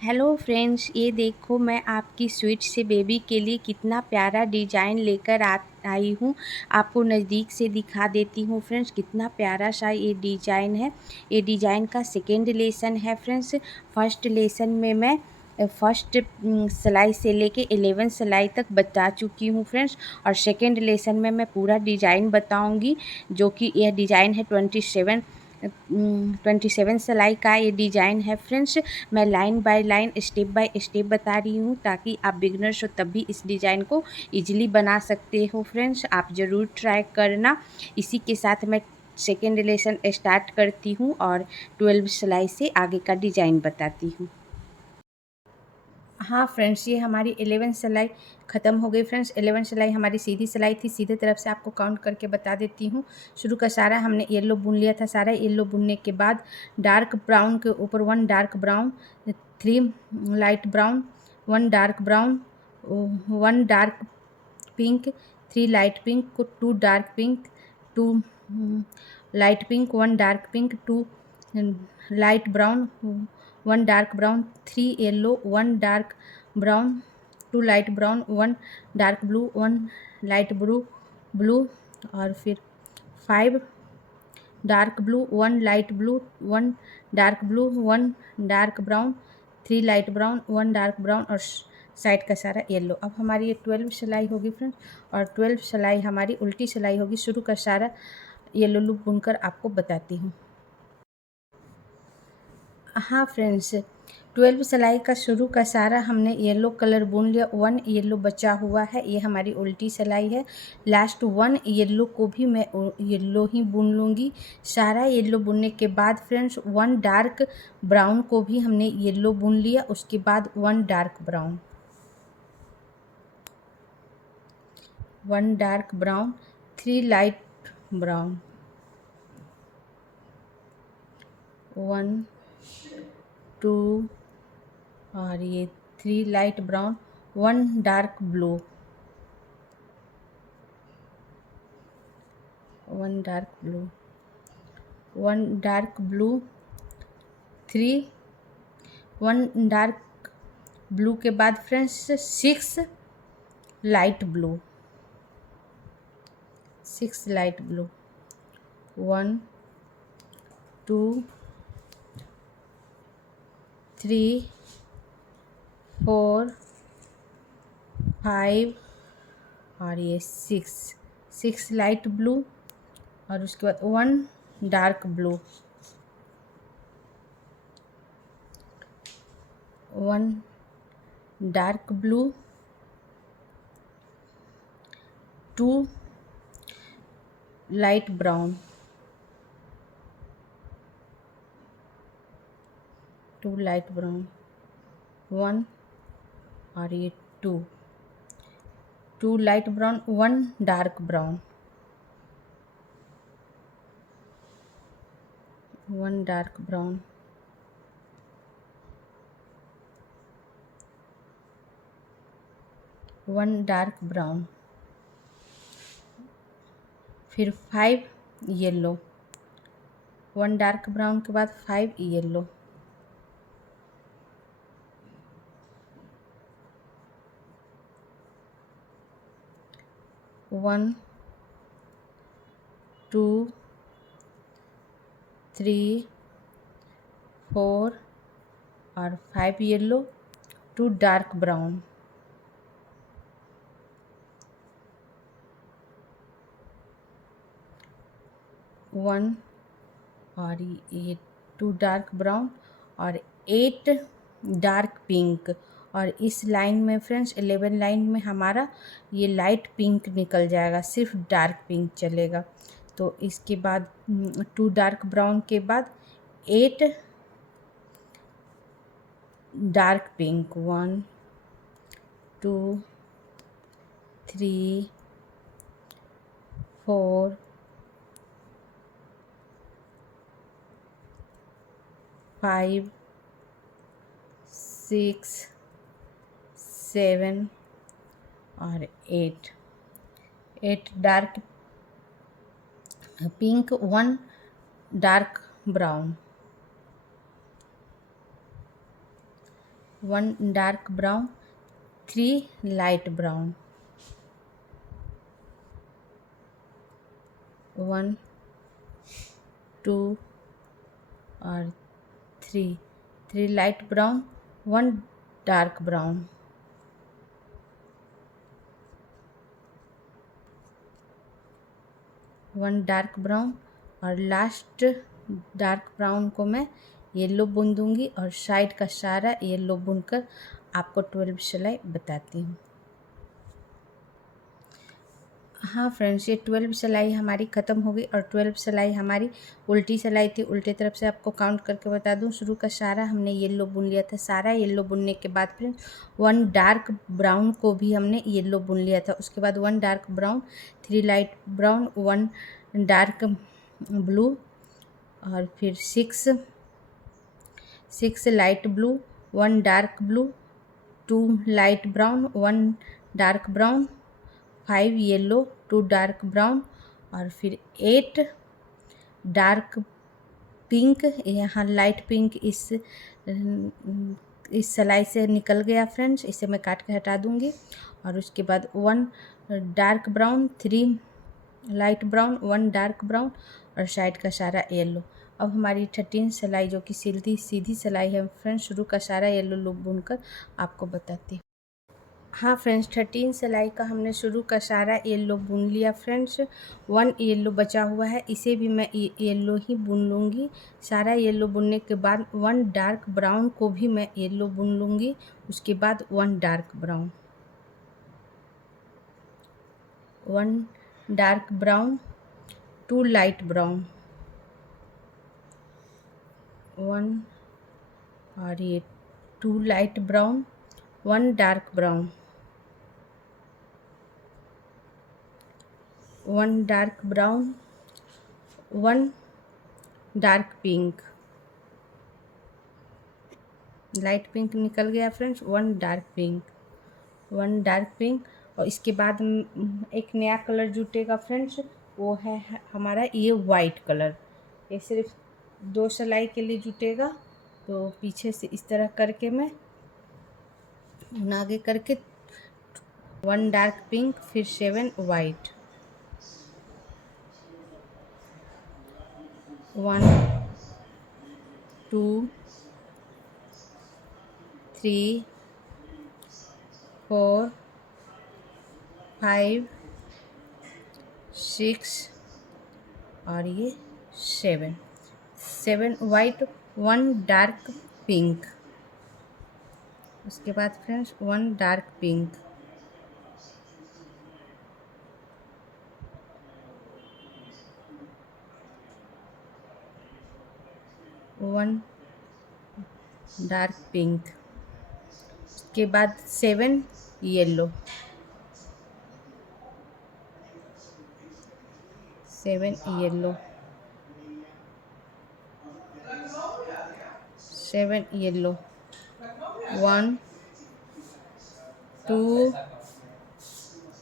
Hello friends, ये देखो मैं आपकी स्वीट से बेबी के लिए कितना प्यारा डिज़ाइन लेकर आ आई हूँ। आपको नज़दीक से दिखा देती हूँ फ्रेंड्स, कितना प्यारा सा ये डिज़ाइन है। ये डिज़ाइन का सेकेंड लेसन है फ्रेंड्स। फर्स्ट लेसन में मैं फर्स्ट सिलाई से लेके 11 सिलाई तक बता चुकी हूँ फ्रेंड्स। और सेकेंड लेसन में मैं पूरा डिज़ाइन बताऊँगी, जो कि यह डिज़ाइन है 27 सिलाई का ये डिज़ाइन है फ्रेंड्स। मैं line by line step by step बता रही हूँ, ताकि आप बिगनर्स हो तब भी इस डिज़ाइन को इजीली बना सकते हो फ्रेंड्स। आप ज़रूर ट्राई करना। इसी के साथ मैं सेकेंड लेसन स्टार्ट करती हूँ और 12 सिलाई से आगे का डिज़ाइन बताती हूँ। हाँ फ्रेंड्स, ये हमारी 11 सिलाई ख़त्म हो गई फ्रेंड्स। 11 सिलाई हमारी सीधी सिलाई थी। सीधे तरफ से आपको काउंट करके बता देती हूँ। शुरू का सारा हमने येलो बुन लिया था। सारा येलो बुनने के बाद डार्क ब्राउन के ऊपर 1 dark brown, 3 light brown, 1 dark brown, 1 dark pink, 3 light pink, 2 dark pink, 2 light pink, 1 dark pink, 2 light brown, 1 dark brown, 3 yellow, 1 dark brown, 2 light brown, 1 dark blue, 1 light blue और फिर 5 dark blue, 1 light blue, 1 dark blue, 1 dark brown, 3 light brown, 1 dark brown और side का सारा yellow. अब हमारी ये 12 सिलाई होगी फ्रेंड्स। और 12 सिलाई हमारी उल्टी सिलाई होगी। शुरू का सारा येलो लूप बुनकर आपको बताती हूँ। हाँ फ्रेंड्स, 12 सिलाई का शुरू का सारा हमने येलो कलर बुन लिया। 1 येलो बचा हुआ है, ये हमारी उल्टी सिलाई है। लास्ट 1 येलो को भी मैं येलो ही बुन लूँगी। सारा येलो बुनने के बाद फ्रेंड्स 1 डार्क ब्राउन को भी हमने येलो बुन लिया। उसके बाद 1 dark brown, 1 dark brown, 3 light brown, 1 2 और ये 3 light brown, 1 dark blue, 1 dark blue, 1 dark blue, 3 1 dark blue के बाद friends 6 light blue, 6 light blue, 1 2 3 4 5 और ये 6 लाइट ब्लू और उसके बाद 1 dark blue, 1 dark blue, 2 light brown, 2 light brown, 1 और ये 2 light brown, 1 dark brown, 1 dark brown, 1 dark brown, फिर 5 येलो, 1 डार्क ब्राउन के बाद 5 येलो, 1 2 3 4 और 5 येलो, 2 डार्क ब्राउन, 1 और ये 2 डार्क ब्राउन और 8 डार्क पिंक। और इस लाइन में फ्रेंड्स 11 लाइन में हमारा ये लाइट पिंक निकल जाएगा, सिर्फ डार्क पिंक चलेगा। तो इसके बाद 2 डार्क ब्राउन के बाद 8 डार्क पिंक, 1 2 3 4 5 6 7 और 8 dark pink, 1 dark brown, 1 dark brown, 3 light brown, 1 2 और 3 light brown, 1 dark brown, 1 dark brown और लास्ट डार्क ब्राउन को मैं येलो बुन दूंगी और साइड का सारा येलो बुनकर आपको 12 सिलाई बताती हूँ। हाँ फ्रेंड्स, ये 12 सिलाई हमारी ख़त्म हो गई और 12 सिलाई हमारी उल्टी सिलाई थी। उल्टी तरफ से आपको काउंट करके बता दूँ, शुरू का सारा हमने येलो बुन लिया था। सारा येलो बुनने के बाद फिर 1 डार्क ब्राउन को भी हमने येलो बुन लिया था। उसके बाद 1 dark brown, 3 light brown, 1 dark blue और फिर 6 light blue, 1 dark blue, 2 light brown, 1 dark brown, 5 yellow, 2 dark brown और फिर 8 डार्क पिंक। यहाँ लाइट पिंक इस सिलाई से निकल गया फ्रेंड्स, इसे मैं काट के हटा दूँगी। और उसके बाद 1 dark brown, 3 light brown, 1 dark brown और साइड का सारा येलो। अब हमारी 13 सिलाई जो कि सीधी सिलाई है फ्रेंड्स, शुरू का सारा येलो लूप बुनकर आपको बताती हूँ। हाँ फ्रेंड्स, 13 सिलाई का हमने शुरू का सारा येलो बुन लिया फ्रेंड्स। 1 येलो बचा हुआ है, इसे भी मैं येलो ही बुन लूँगी। सारा येलो बुनने के बाद 1 डार्क ब्राउन को भी मैं येलो बुन लूँगी। उसके बाद 1 dark brown, 1 dark brown, 2 light brown, 1 और ये 2 light brown, 1 dark brown, 1 dark brown, 1 dark pink, light pink निकल गया friends, 1 dark pink, 1 dark pink. और इसके बाद एक नया कलर जुटेगा फ्रेंड्स, वो है हमारा ये वाइट कलर। ये सिर्फ 2 सिलाई के लिए जुटेगा। तो पीछे से इस तरह करके मैं आगे करके 1 डार्क पिंक, फिर 7 वाइट, 1 2 3 4 5 6 और ये 7 वाइट, 1 डार्क पिंक। उसके बाद friends 1 dark pink, 1 dark pink. उसके बाद 7 येलो, 7 येलो, 7 येलो, 1 2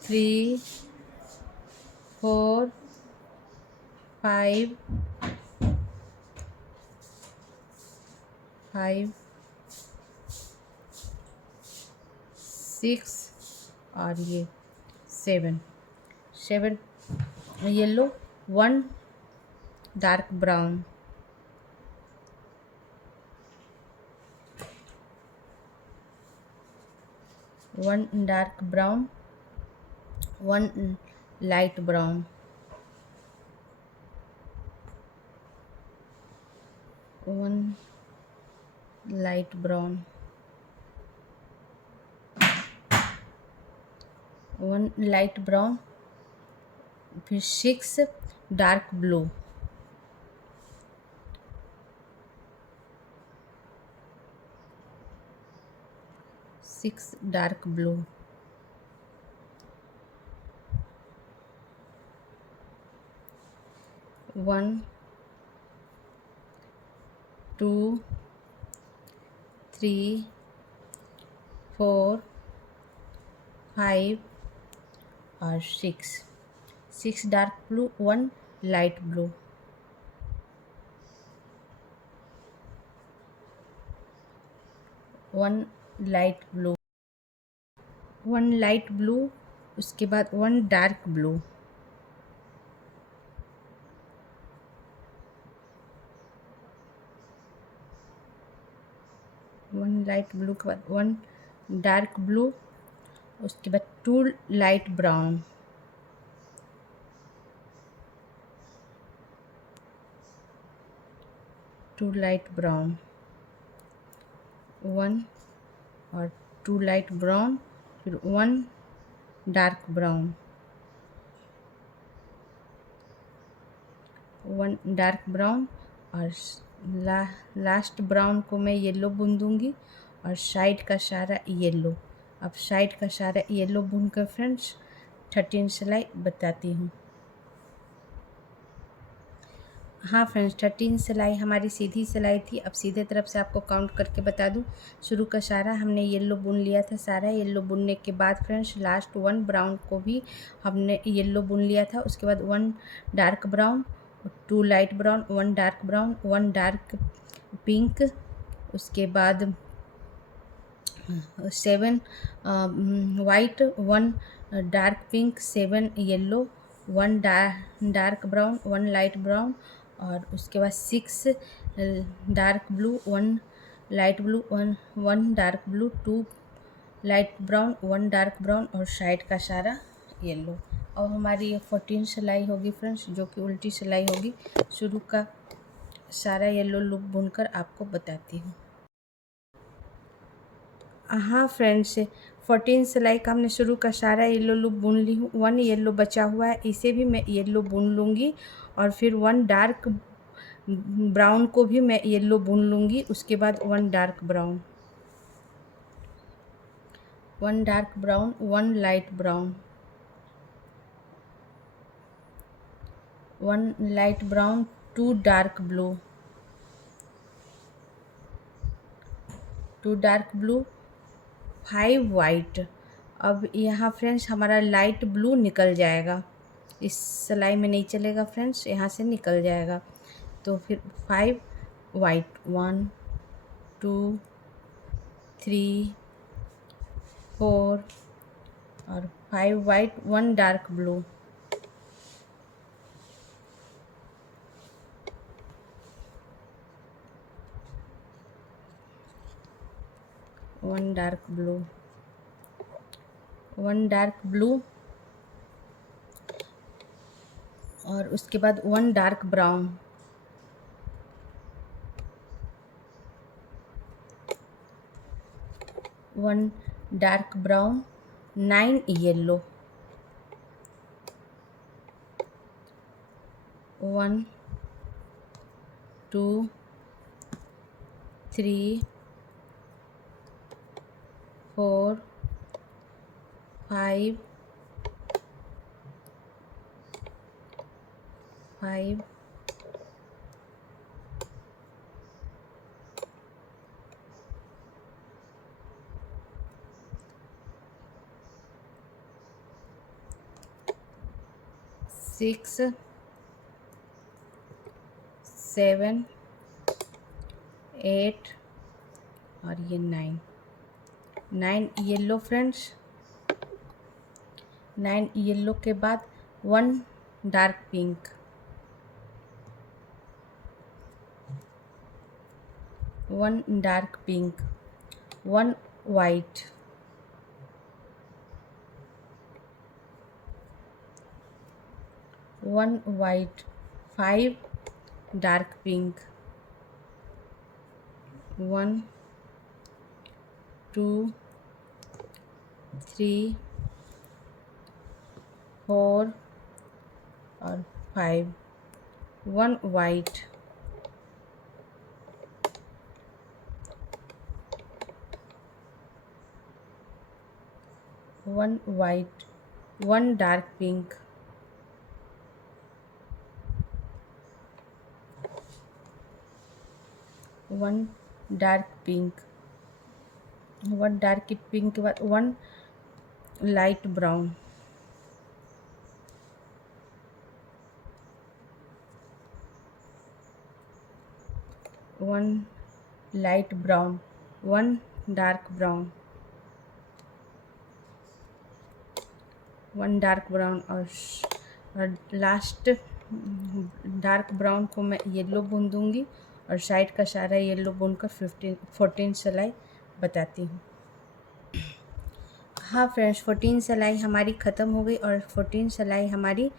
3 4 5 6 और ये 7 yellow, 1 dark brown, 1 dark brown, 1 light brown, 1 light brown, 1 light brown, फिर 6 डार्क ब्लू, 6 डार्क ब्लू, 1 2 3 4 5 और 6 dark blue, 1 light blue, 1 light blue, 1 light blue, उसके बाद 1 dark blue, 1 light blue के बाद 1 डार्क ब्लू, उसके बाद 2 लाइट ब्राउन, 2 लाइट ब्राउन, 1 और 2 light brown, फिर 1 डार्क ब्राउन, 1 डार्क ब्राउन, और लास्ट ब्राउन को मैं येलो बुन दूँगी और साइड का सारा येलो। अब साइड का सारा येलो बुन कर फ्रेंड्स 13 सिलाई बताती हूँ। हाँ फ्रेंड्स, 13 सिलाई हमारी सीधी सिलाई थी। अब सीधे तरफ से आपको काउंट करके बता दूँ। शुरू का सारा हमने येलो बुन लिया था। सारा येलो बुनने के बाद फ्रेंड्स लास्ट 1 ब्राउन को भी हमने येलो बुन लिया था। उसके बाद 1 dark brown, 2 light brown, 1 dark brown, 1 dark pink, उसके बाद 7 white, 1 dark pink, 7 yellow, 1 dark brown, 1 light brown, और उसके बाद 6 dark blue, 1 light blue, 1 dark blue, 2 light brown, 1 dark brown, और साइड का सारा येलो। अब हमारी ये 14 सिलाई होगी फ्रेंड्स, जो कि उल्टी सिलाई होगी। शुरू का सारा येलो लूप बुनकर आपको बताती हूँ। हाँ फ्रेंड्स, 14 सिलाई का हमने शुरू का सारा येलो लूप बुन ली हूँ। 1 येलो बचा हुआ है, इसे भी मैं येलो बुन लूँगी, और फिर 1 डार्क ब्राउन को भी मैं येलो बुन लूँगी। उसके बाद 1 dark brown, 1 dark brown, 1 light brown, 1 light brown, 2 dark blue, 2 dark blue, 5 white. अब यहाँ फ्रेंड्स हमारा लाइट ब्लू निकल जाएगा, इस सिलाई में नहीं चलेगा फ्रेंड्स, यहाँ से निकल जाएगा। तो फिर 5 वाइट, 1 2 3 4, और 5 white, 1 dark blue, 1 dark blue, 1 dark blue, और उसके बाद 1 dark brown, 1 dark brown, 9 yellow, 1 2 3 4 5 5 6 7 8, और ये 9 येलो फ्रेंड्स। 9 येलो के बाद 1 dark pink, 1 dark pink, 1 white, 1 white, 5 dark pink, 1 2 3 4, और 5, 1 white, 1 white, 1 dark pink, 1 dark pink, 1 dark pink के बाद 1 light brown, 1 light brown, 1 dark brown, 1 dark brown और last dark brown को मैं येलो बुन दूंगी और साइड का सारा येलो बुनकर 14 सिलाई बताती हूँ। हाँ फ्रेंड्स, 14 सिलाई हमारी ख़त्म हो गई और 14 सिलाई हमारी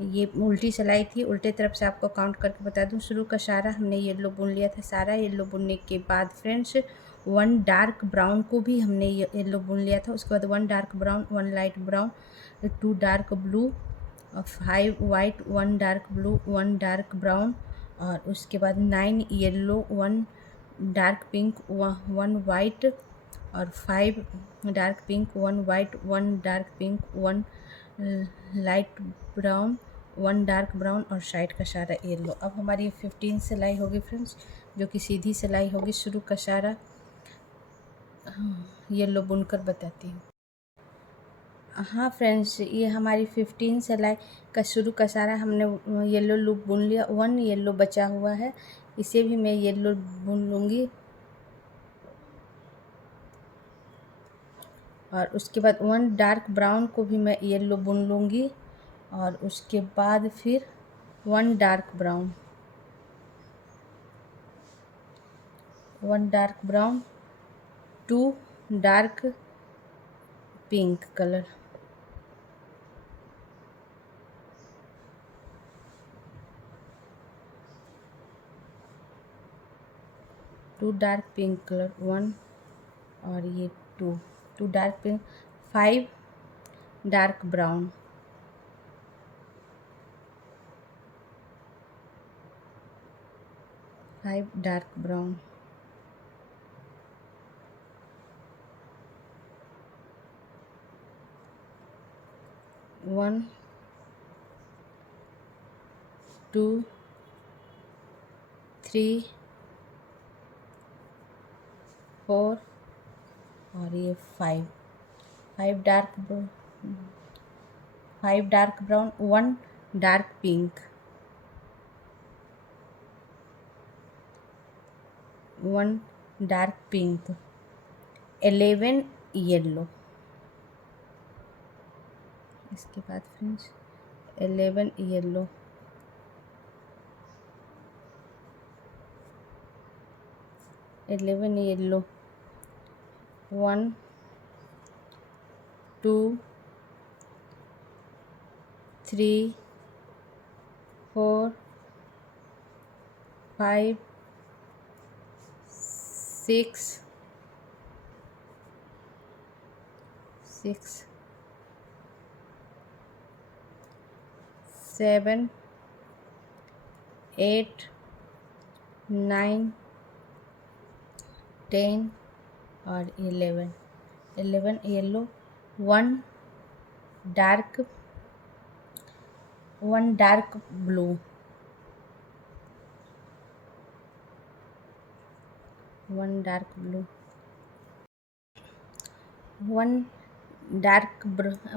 ये उल्टी सिलाई थी। उल्टे तरफ से आपको काउंट करके बता दूं, शुरू का सारा हमने येलो बुन लिया था। सारा येलो बुनने के बाद फ्रेंड्स 1 डार्क ब्राउन को भी हमने येलो बुन लिया था। उसके बाद 1 dark brown, 1 light brown, 2 dark blue, 5 white, 1 dark blue, 1 dark brown और उसके बाद 9 येलो, 1 डार्क पिंक, 1 वाइट और 5 dark pink, 1 white, 1 dark pink, 1 light brown, 1 dark brown और साइड का सारा येलो। अब हमारी 15 सिलाई होगी फ्रेंड्स, जो कि सीधी सिलाई होगी। शुरू का सारा येलो बुनकर बताती हूँ। हाँ फ्रेंड्स, ये हमारी 15 सिलाई का शुरू का सारा हमने येलो लूप बुन लिया। 1 येलो बचा हुआ है, इसे भी मैं येलो बुन लूँगी और उसके बाद 1 डार्क ब्राउन को भी मैं येलो बुन लूँगी और उसके बाद फिर 1 dark brown, 1 dark brown, 2 dark pink colour, 2 dark pink colour, 1 और ये 2 dark pink, 5 dark brown, 5 dark brown, 1 2 3 4 और ये 5 dark brown, 1 dark pink, 1 dark pink, 11 yellow. इसके बाद फ्रेंड्स 11 येलो, 11 येलो, 1 2 3 4 5 6 7 8 9 10 और 11 yellow, 1 dark blue, 1 dark blue,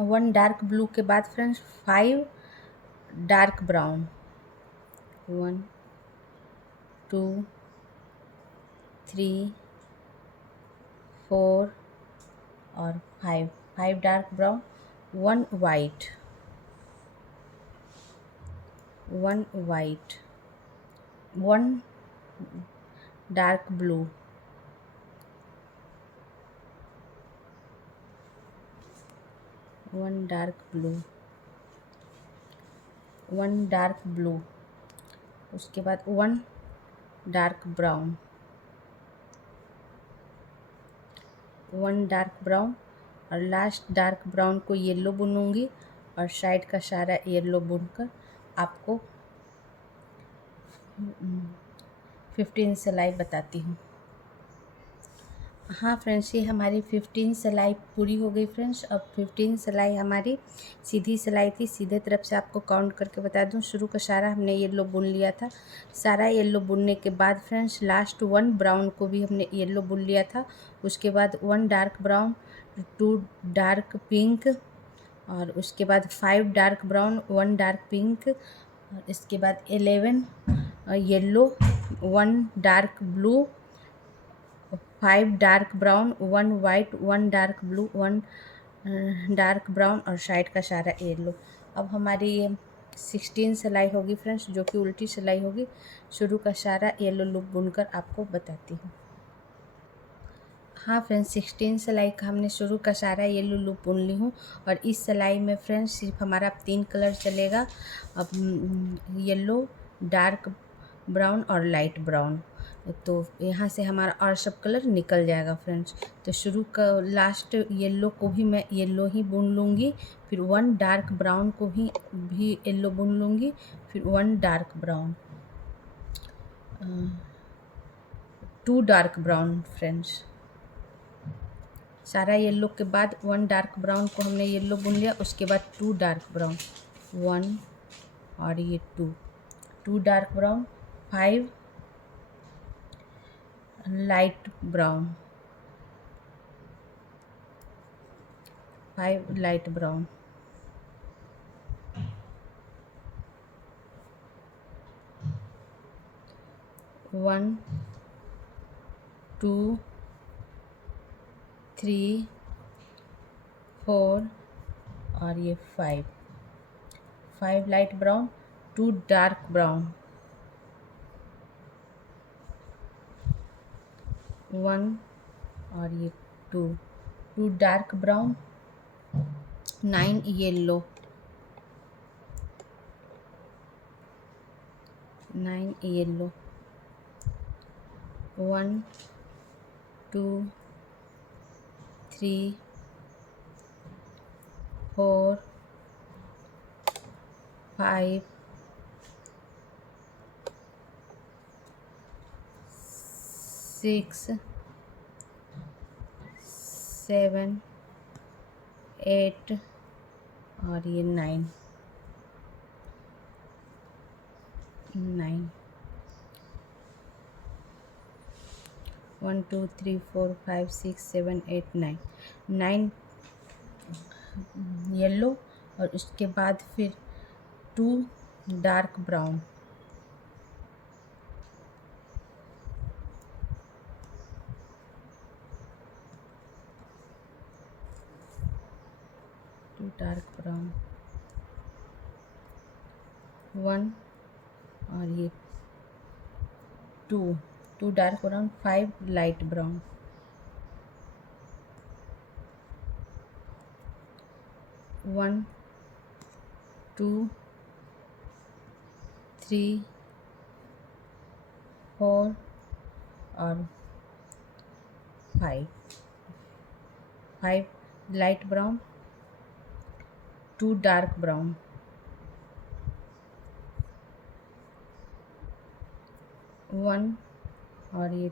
1 dark blue के बाद friends 5 dark brown, 1 2 3 4 और 5 dark brown, 1 white, 1 white, 1 dark blue, 1 dark blue, 1 dark blue, उसके बाद 1 डार्क ब्राउन, 1 डार्क ब्राउन और last dark brown को येलो बुनूंगी और side का सारा येलो बुनकर आपको 15 सिलाई बताती हूँ। हाँ फ्रेंड्स, ये हमारी 15 सिलाई पूरी हो गई फ्रेंड्स। अब 15 सिलाई हमारी सीधी सिलाई थी। सीधे तरफ से आपको काउंट करके बता दूँ, शुरू का सारा हमने येलो बुन लिया था। सारा येलो बुनने के बाद फ्रेंड्स लास्ट 1 ब्राउन को भी हमने येलो बुन लिया था। उसके बाद 1 डार्क ब्राउन, 2 डार्क पिंक और उसके बाद 5 डार्क ब्राउन, 1 डार्क पिंक और इसके बाद 11 yellow, 1 dark blue, 5 dark brown, 1 white, 1 dark blue, 1 dark brown और साइड का सारा येलो। अब हमारी ये 16 सिलाई होगी फ्रेंड्स, जो कि उल्टी सिलाई होगी। शुरू का सारा येलो लूप बुनकर आपको बताती हूँ। हाँ फ्रेंड्स, 16 सिलाई का हमने शुरू का सारा येलो लूप बुन ली हूँ। और इस सिलाई में फ्रेंड्स सिर्फ हमारा 3 कलर चलेगा, अब येलो, डार्क ब्राउन और लाइट ब्राउन। तो यहाँ से हमारा और सब कलर निकल जाएगा फ्रेंड्स। तो शुरू का लास्ट येलो को भी मैं येलो ही बुन लूँगी, फिर 1 डार्क ब्राउन को भी येलो बुन लूँगी, फिर 1 dark brown, 2 dark brown friends. सारा येलो के बाद 1 डार्क ब्राउन को हमने येलो बुन लिया, उसके बाद 2 डार्क ब्राउन, 1 और ये 2 dark brown, 5 light brown, 5 light brown, 1 2 3 4 और ये 5 लाइट ब्राउन, 2 डार्क ब्राउन, 1 और ये 2 डार्क ब्राउन, 9 येलो, 1 2 3 4 5 6 7 8 और ये 9 1 2 3 4 5 6 7 8 9 येलो, और उसके बाद फिर 2 डार्क ब्राउन, 1 और ये 2 डार्क ब्राउन, 5 लाइट ब्राउन, 1 2 3 4 और 5 लाइट ब्राउन, 2 डार्क ब्राउन, 1 और ये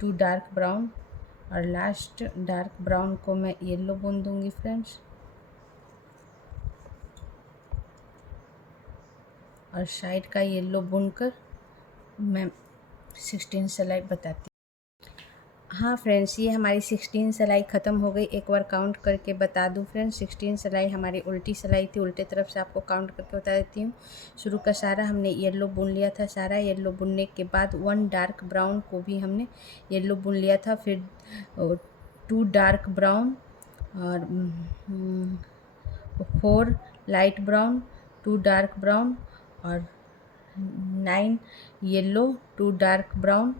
2 डार्क ब्राउन, और लास्ट डार्क ब्राउन को मैं येलो बुन दूंगी फ्रेंड्स। और साइड का येलो बुनकर मैं 16 सिलाई बताती हूँ। हाँ फ्रेंड्स, ये हमारी 16 सिलाई ख़त्म हो गई। एक बार काउंट करके बता दूँ फ्रेंड्स, 16 सिलाई हमारी उल्टी सिलाई थी। उल्टे तरफ से आपको काउंट करके बता देती हूँ। शुरू का सारा हमने येलो बुन लिया था। सारा येलो बुनने के बाद 1 डार्क ब्राउन को भी हमने येलो बुन लिया था। फिर 2 डार्क ब्राउन और 4 लाइट ब्राउन, 2 डार्क ब्राउन और 9 yellow, 2 dark brown,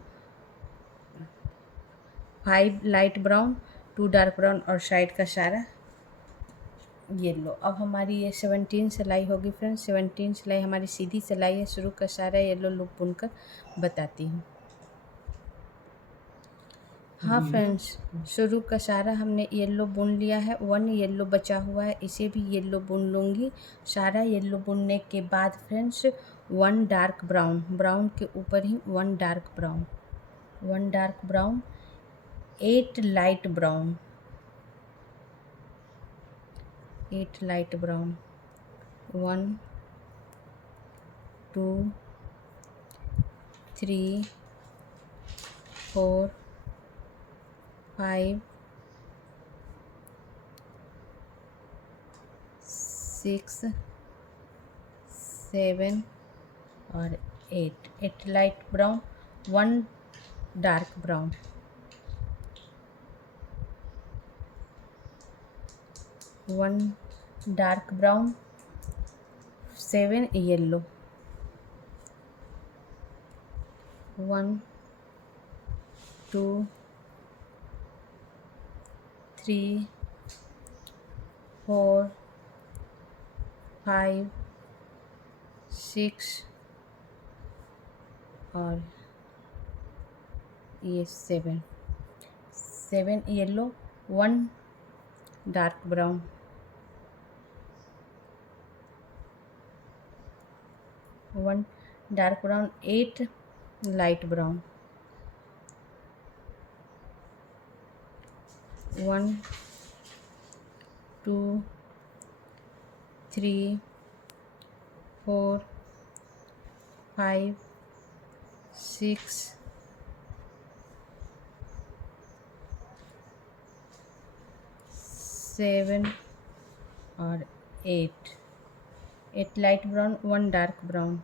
5 light brown, 2 dark brown और साइड का सारा येलो। अब हमारी ये 17 सिलाई होगी फ्रेंड्स। 17 सिलाई हमारी सीधी सिलाई है। शुरू का सारा येलो लूप बुनकर बताती हूँ। हाँ फ्रेंड्स, शुरू का सारा हमने येलो बुन लिया है। 1 येलो बचा हुआ है, इसे भी येलो बुन लूँगी। सारा येलो बुनने के बाद फ्रेंड्स 1 डार्क ब्राउन, ब्राउन के ऊपर ही 1 dark brown, 1 dark brown, 8 light brown, 8 light brown, 1 2 3 4 5 6 7 और 8 light brown, 1 dark brown, 1 dark brown, 7 yellow, 1 2 3 4 5 6 और ये 7 yellow, 1 dark brown, 1 dark brown, 8 light brown, 1 2 3 4 5 6 7 और 8 light brown, 1 dark brown,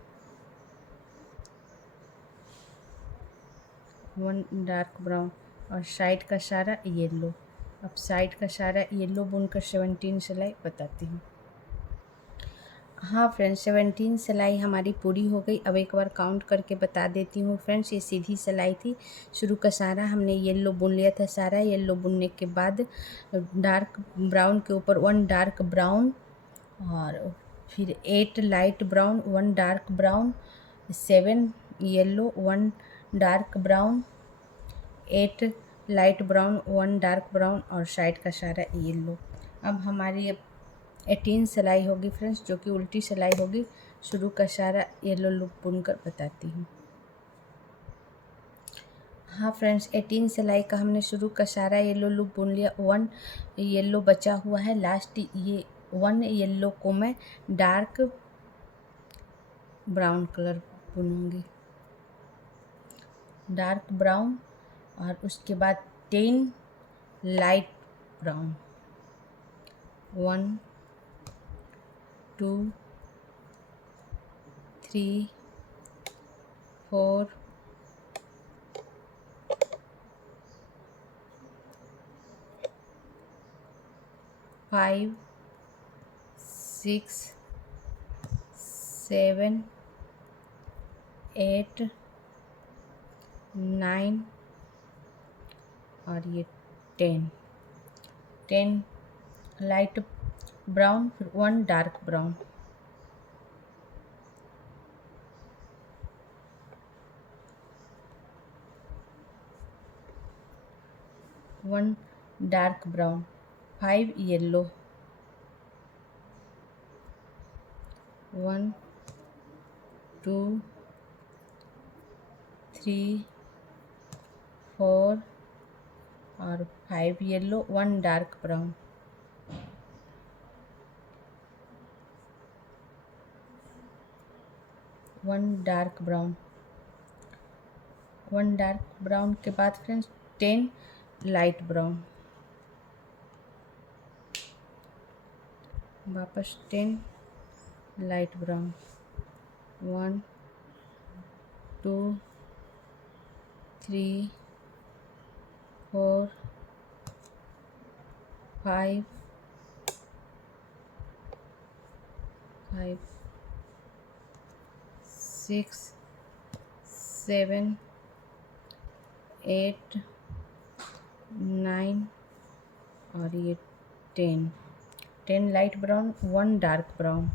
1 dark brown और side का सारा yellow. अब साइड का सारा येलो बुनकर 17 सिलाई बताती हूँ। हाँ फ्रेंड्स, 17 सिलाई हमारी पूरी हो गई। अब एक बार काउंट करके बता देती हूँ फ्रेंड्स। ये सीधी सिलाई थी, शुरू का सारा हमने येलो बुन लिया था। सारा येलो बुनने के बाद डार्क ब्राउन के ऊपर 1 डार्क ब्राउन और फिर 8 light brown, 1 dark brown, 7 yellow, 1 dark brown, 8 light brown, 1 dark brown और साइड का सारा येलो। अब हमारी 18 सिलाई होगी फ्रेंड्स, जो कि उल्टी सिलाई होगी। शुरू का सारा येलो लूप बुनकर बताती हूँ। हाँ फ्रेंड्स, 18 सिलाई का हमने शुरू का सारा येलो लूप बुन लिया। 1 येलो बचा हुआ है, लास्ट ये 1 येलो को मैं डार्क ब्राउन कलर बुनूंगी, डार्क ब्राउन, और उसके बाद 10 लाइट ब्राउन, 1 2 3 4 5 6 7 8 9 और ये 10 लाइट ब्राउन, फिर 1 dark brown, 1 dark brown, 5 yellow, 1 2 3 4 और 5 yellow, 1 dark brown, 1 dark brown, 1 dark brown के बाद फ्रेंड्स 10 लाइट ब्राउन, वापस 10 लाइट ब्राउन, 1 2 3 4 5 6 7 8 9 और ये 10 light brown, 1 dark brown,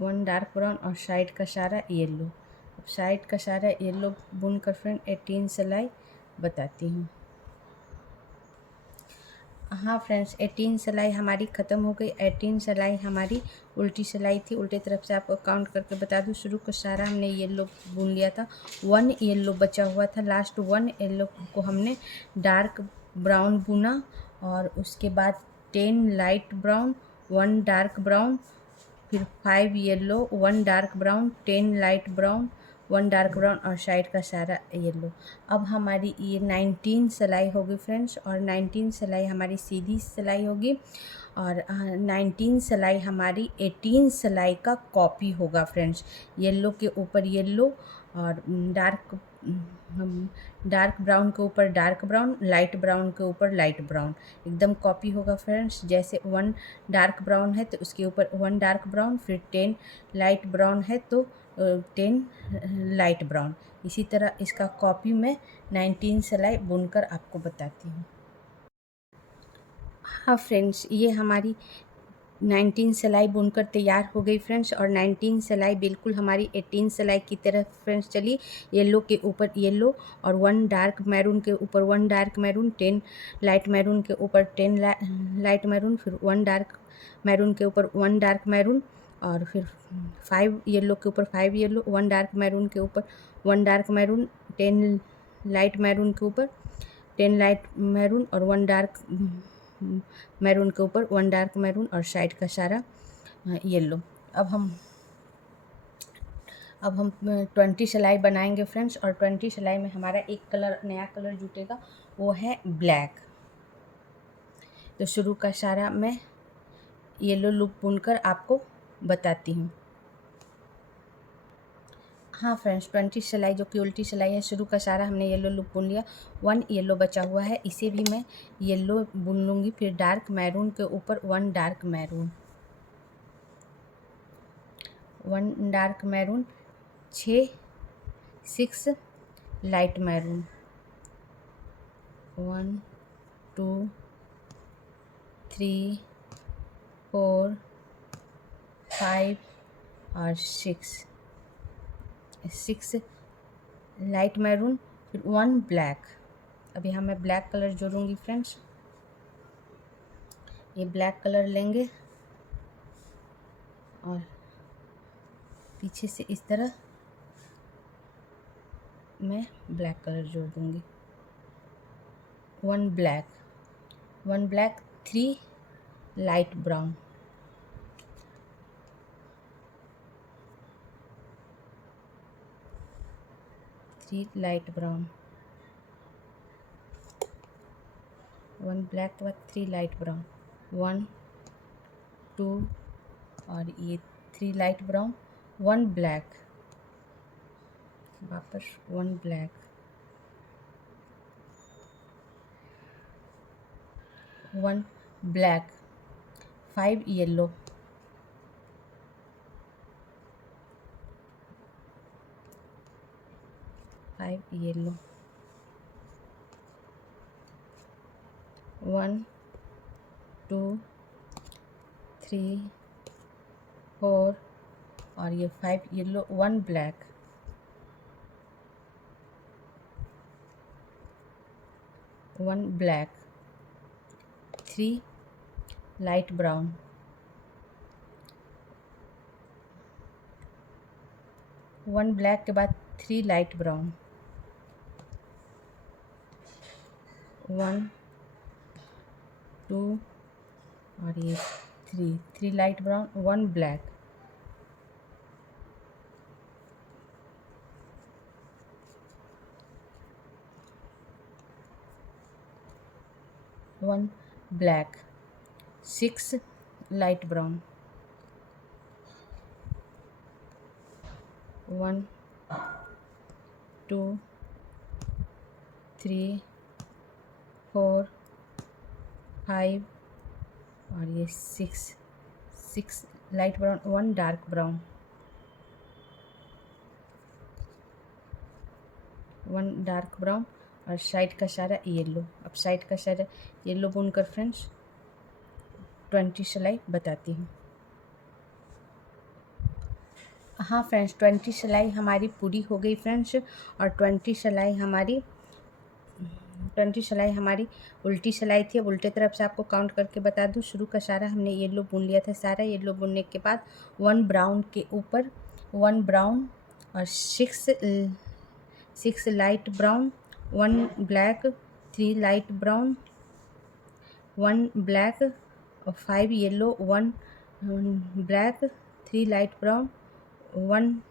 1 dark brown और साइड का सारा येलो। अब साइड का सारा येलो बुनकर फ्रेंड 18 सिलाई बताती हूँ। हाँ फ्रेंड्स, 18 सिलाई हमारी ख़त्म हो गई। 18 सिलाई हमारी उल्टी सिलाई थी। उल्टे तरफ से आपको काउंट करके बता दूँ, शुरू का सारा हमने येलो बुन लिया था। 1 येलो बचा हुआ था, लास्ट 1 येलो को हमने डार्क ब्राउन बुना और उसके बाद 10 लाइट ब्राउन, 1 डार्क ब्राउन, फिर 5 yellow, 1 dark brown, 10 light brown, 1 dark brown और साइड का सारा येलो। अब हमारी ये 19 सिलाई होगी फ्रेंड्स, और 19 सिलाई हमारी सीधी सिलाई होगी और 19 सिलाई हमारी 18 सिलाई का कॉपी होगा फ्रेंड्स। येलो के ऊपर येलो और डार्क ब्राउन के ऊपर डार्क ब्राउन, लाइट ब्राउन के ऊपर लाइट ब्राउन, एकदम कॉपी होगा फ्रेंड्स। जैसे 1 डार्क ब्राउन है तो उसके ऊपर 1 डार्क ब्राउन, फिर 10 लाइट ब्राउन है तो 10 लाइट ब्राउन। इसी तरह इसका कॉपी मैं 19 सिलाई बुनकर आपको बताती हूँ। हाँ फ्रेंड्स, ये हमारी 19 सिलाई बुनकर तैयार हो गई फ्रेंड्स। और 19 सिलाई बिल्कुल हमारी 18 सिलाई की तरह फ्रेंड्स चली। येलो के ऊपर येलो और 1 डार्क मैरून के ऊपर 1 डार्क मैरून, 10 लाइट मैरून के ऊपर 10 लाइट मैरून, फिर 1 डार्क मैरून के ऊपर 1 डार्क मैरून, और फिर 5 येलो के ऊपर 5 येलो, 1 डार्क मैरून के ऊपर 1 डार्क मैरून, 10 लाइट मैरून के ऊपर 10 लाइट मैरून और 1 डार्क मैरून के ऊपर 1 डार्क मैरून और साइड का सारा येलो। अब हम 20 सिलाई बनाएंगे फ्रेंड्स। और 20 सिलाई में हमारा एक कलर, नया कलर जुटेगा, वो है ब्लैक। तो शुरू का सारा मैं येलो लूप बुनकर आपको बताती हूँ। हाँ फ्रेंड्स, 20 सिलाई जो कि उल्टी सिलाई है, शुरू का सारा हमने येलो लूप बुन लिया। 1 येलो बचा हुआ है, इसे भी मैं येलो बुन लूँगी। फिर डार्क मैरून के ऊपर 1 dark maroon, 1 dark maroon, 6 light maroon, 1 2 3 4 5 और 6 लाइट मैरून, फिर 1 ब्लैक। अब यहाँ मैं ब्लैक कलर जोड़ूंगी फ्रेंड्स। ये ब्लैक कलर लेंगे और पीछे से इस तरह मैं ब्लैक कलर जोड़ दूंगी। 1 black, 3 light brown, 3 light brown, 1 black के बाद 3 लाइट ब्राउन, 1 2 और ये 3 लाइट ब्राउन, 1 ब्लैक, वापस 1 ब्लैक, 1 ब्लैक, 5 येलो, 5 येलो, 1 2 3 4 और ये 5 yellow, 1 black, 1 black, 3 light brown, 1 black के बाद 3 लाइट ब्राउन, 1 2 और ये 3 light brown, 1 black, 1 black, 6 light brown, 1 2 3 4 5 और ये 6 light brown, 1 dark brown, 1 dark brown और साइड का सारा येलो। अब साइड का सारा येलो बुनकर फ्रेंड्स 20 सिलाई बताती हूँ। हाँ फ्रेंड्स, 20 सिलाई हमारी पूरी हो गई फ्रेंड्स। और 20 सिलाई हमारी उल्टी सिलाई थी। अब उल्टे तरफ से आपको काउंट करके बता दूँ। शुरू का सारा हमने येलो बुन लिया था। सारा येलो बुनने के बाद 1 ब्राउन के ऊपर 1 ब्राउन और 6 light brown, 1 black, 3 light brown, 1 black और 5 yellow, 1 black, 3 light brown, 1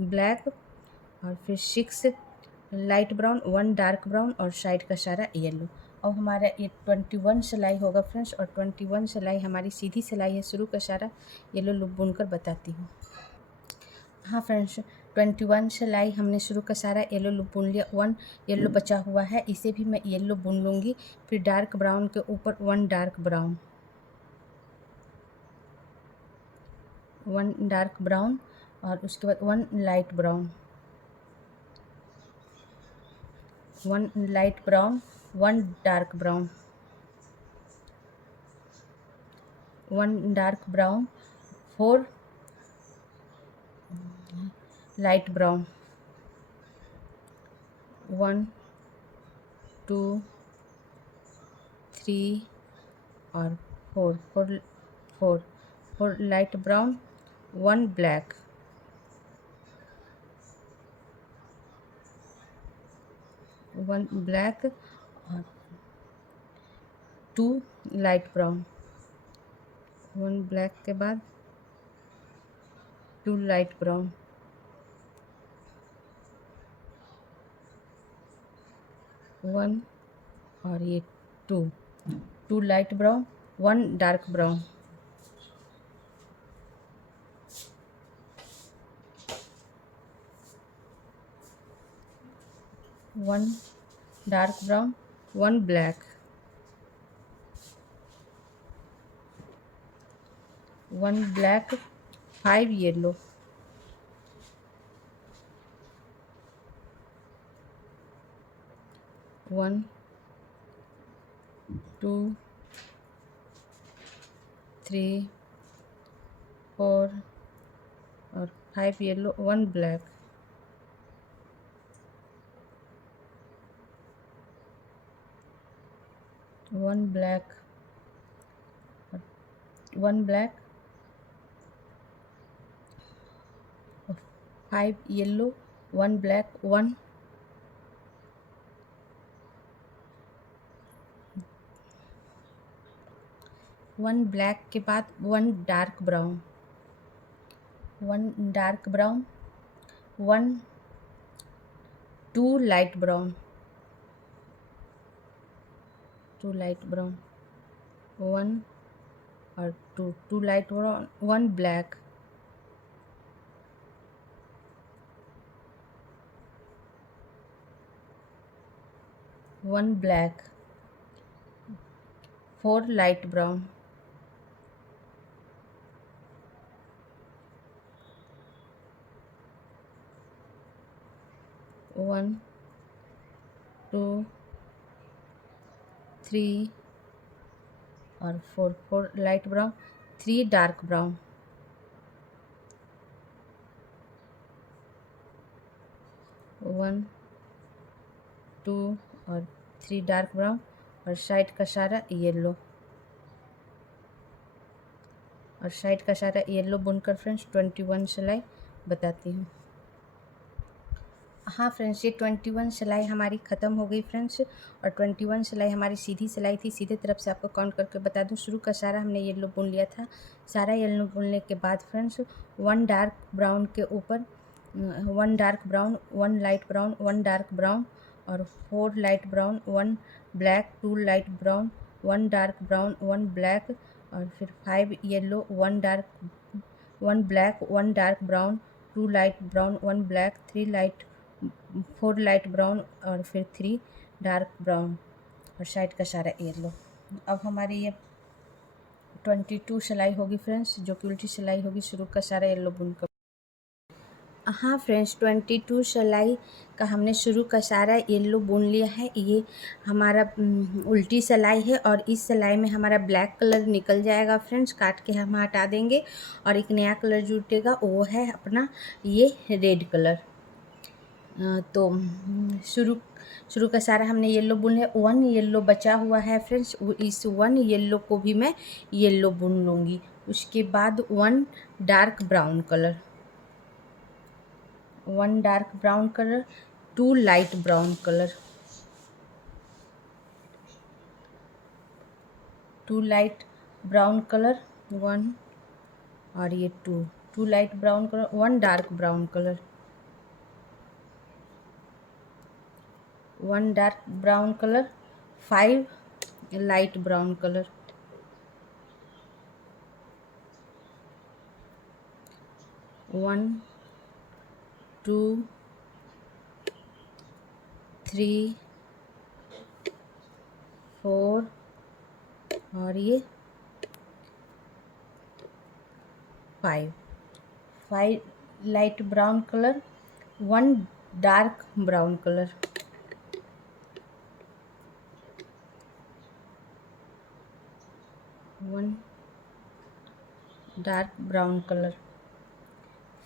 black और फिर 6 लाइट ब्राउन, 1 डार्क ब्राउन और साइड का सारा येलो। अब हमारा ये 21 सिलाई होगा फ्रेंड्स। और 21 सिलाई हमारी सीधी सिलाई है। शुरू का सारा येलो लूप बुनकर बताती हूँ। हाँ फ्रेंड्स, 21 सिलाई हमने शुरू का सारा येलो लूप बुन लिया। 1 येलो बचा हुआ है, इसे भी मैं येलो बुन लूँगी। फिर डार्क ब्राउन के ऊपर 1 डार्क ब्राउन, 1 डार्क ब्राउन और उसके बाद 1 light brown, 1 light brown, 1 dark brown, 1 dark brown, 4 light brown, 1 2 3 और 4 लाइट ब्राउन, 1 ब्लैक, 1 ब्लैक और 2 लाइट ब्राउन, 1 ब्लैक के बाद 2 लाइट ब्राउन, 1 और ये 2 light brown, 1 dark brown, 1 dark brown, 1 black, 1 black, 5 yellow, 1 2 3 4 और 5 yellow, 1 black, 1 black, 1 black, 5 yellow, 1 black, 1 black के बाद 1 dark brown, 1 dark brown, 1 2 light brown, 2 light brown, 1 और 2 light brown, 1 black, 1 black, 4 light brown, 1 2 3 और 4 light brown, 3 dark brown, 1 2 और 3 dark brown और side का सारा yellow, और साइड का सारा येलो बुनकर फ्रेंड्स 21 सिलाई बताती हूँ। हाँ फ्रेंड्स, ये 21 सिलाई हमारी ख़त्म हो गई फ्रेंड्स, और 21 सिलाई हमारी सीधी सिलाई थी। सीधे तरफ से आपको काउंट करके बता दूँ, शुरू का सारा हमने येलो बुन लिया था। सारा येलो बुनने के बाद फ्रेंड्स 1 डार्क ब्राउन के ऊपर 1 dark brown, 1 light brown, 1 dark brown और 4 light brown, 1 black, 2 light brown, 1 dark brown, 1 black और फिर 5 yellow, 1 black, 1 dark brown, 2 light brown, 1 black, 4 light brown और फिर 3 डार्क ब्राउन और साइड का सारा येलो। अब हमारी ये 22 सिलाई होगी फ्रेंड्स, जो कि उल्टी सिलाई होगी। शुरू का सारा येलो बुनकर। हाँ फ्रेंड्स, 22 सिलाई का हमने शुरू का सारा येलो बुन लिया है। ये हमारा उल्टी सिलाई है और इस सिलाई में हमारा ब्लैक कलर निकल जाएगा फ्रेंड्स, काट के हम हटा देंगे और एक नया कलर जुटेगा, वो है अपना ये रेड कलर। तो शुरू का सारा हमने येलो बुन लिया। 1 येलो बचा हुआ है फ्रेंड्स, इस 1 येलो को भी मैं येलो बुन लूँगी। उसके बाद 1 dark brown colour, 1 dark brown colour, 2 light brown colour, 2 light brown colour, 1 और ये 2 light brown colour, 1 dark brown colour, 1 dark brown colour, 5 light brown colour, 1 2 3 4 और ये 5 light brown colour, 1 dark brown colour, 1 dark brown colour,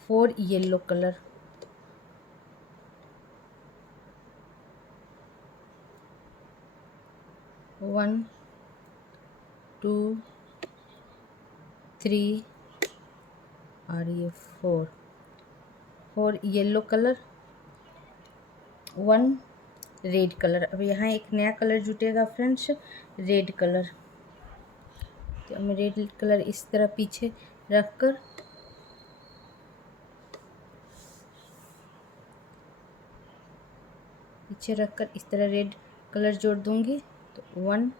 4 yellow colour, 1 2 3 और ये 4 yellow colour, 1 red colour. अब यहाँ एक नया कलर जुटेगा फ्रेंड्स, रेड कलर। तो हम रेड कलर इस तरह पीछे रखकर इस तरह रेड कलर जोड़ दूंगी। तो 1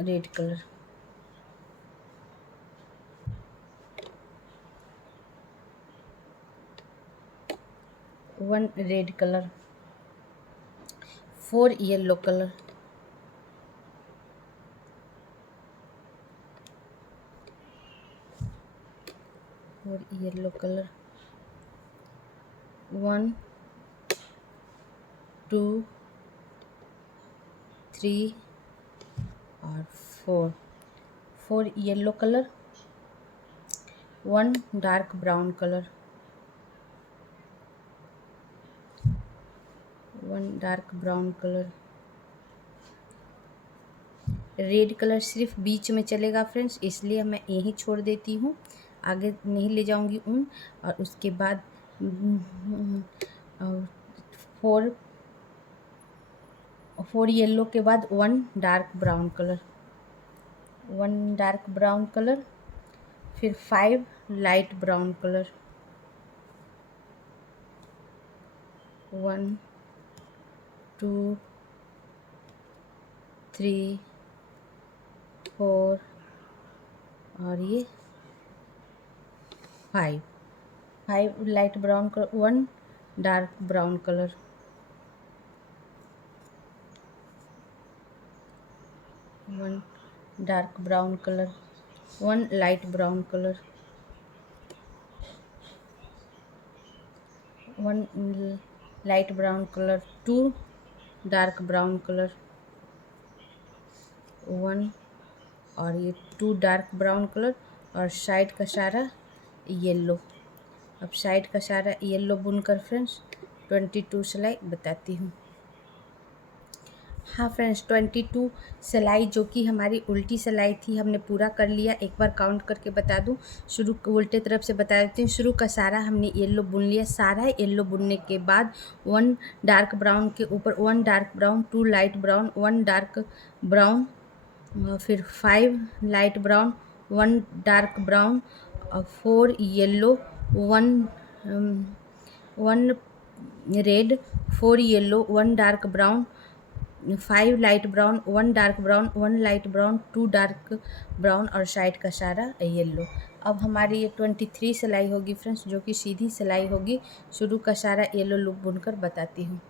red colour, 1 red colour, 4 yellow colour, 4 yellow colour, 1 2 3 और 4 yellow colour, 1 dark brown colour, 1 dark brown colour. Red colour सिर्फ बीच में चलेगा फ्रेंड्स, इसलिए मैं यहीं छोड़ देती हूँ, आगे नहीं ले जाऊँगी ऊन। और उसके बाद 4 येलो के बाद 1 dark brown colour, 1 dark brown colour, फिर 5 लाइट ब्राउन कलर, 1 2 3 4 और ये 5 light brown colour, 1 dark brown colour, 1 dark brown colour, 1 light brown colour, 1 light brown colour, 2 dark brown colour, 1 और ये 2 डार्क ब्राउन कलर और side का सारा yellow. अब side का सारा येलो बुनकर फ्रेंड्स 22 सिलाई बताती हूँ। हाँ फ्रेंड्स, 22 सिलाई जो कि हमारी उल्टी सिलाई थी हमने पूरा कर लिया। एक बार काउंट करके बता दूँ, शुरू उल्टे तरफ से बता देती हूँ। शुरू का सारा हमने येलो बुन लिया। सारा येलो बुनने के बाद 1 डार्क ब्राउन के ऊपर 1 dark brown, 2 light brown, 1 dark brown, फिर 5 लाइट ब्राउन, 1 डार्क ब्राउन और 4 yellow, 1 red, 4 yellow, 1 dark brown, 5 light brown, 1 dark brown, 1 light brown, 2 dark brown और साइड का सारा येलो। अब हमारी ये 23 सिलाई होगी फ्रेंड्स, जो कि सीधी सिलाई होगी। शुरू का सारा येलो लूप बुनकर बताती हूँ।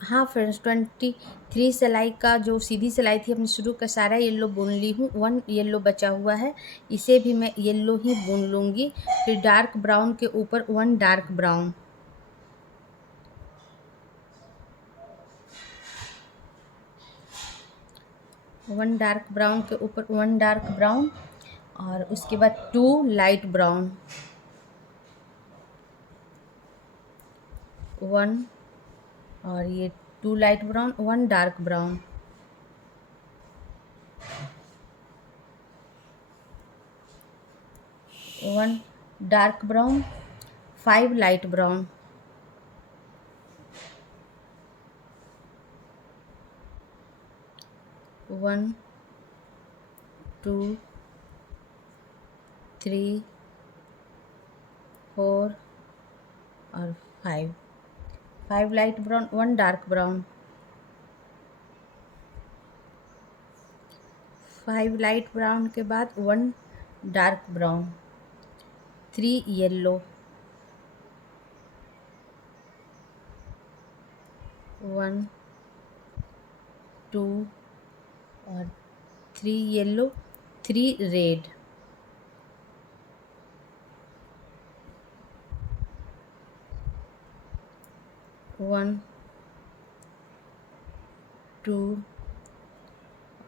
हाँ फ्रेंड्स, 23 सिलाई का जो सीधी सिलाई थी अपने शुरू का सारा येलो बुन ली हूँ। 1 येलो बचा हुआ है, इसे भी मैं येलो ही बुन लूँगी। फिर डार्क ब्राउन के ऊपर 1 डार्क ब्राउन, 1 डार्क ब्राउन के ऊपर 1 डार्क ब्राउन और उसके बाद 2 लाइट ब्राउन, 1 और ये 2 light brown, 1 dark brown, 1 dark brown, 5 light brown, 1 2 3 4 और 5 light brown, 1 dark brown, 5 light brown के बाद 1 डार्क ब्राउन, 3 येलो, 1 2 और 3 येलो, 3 रेड, 1 2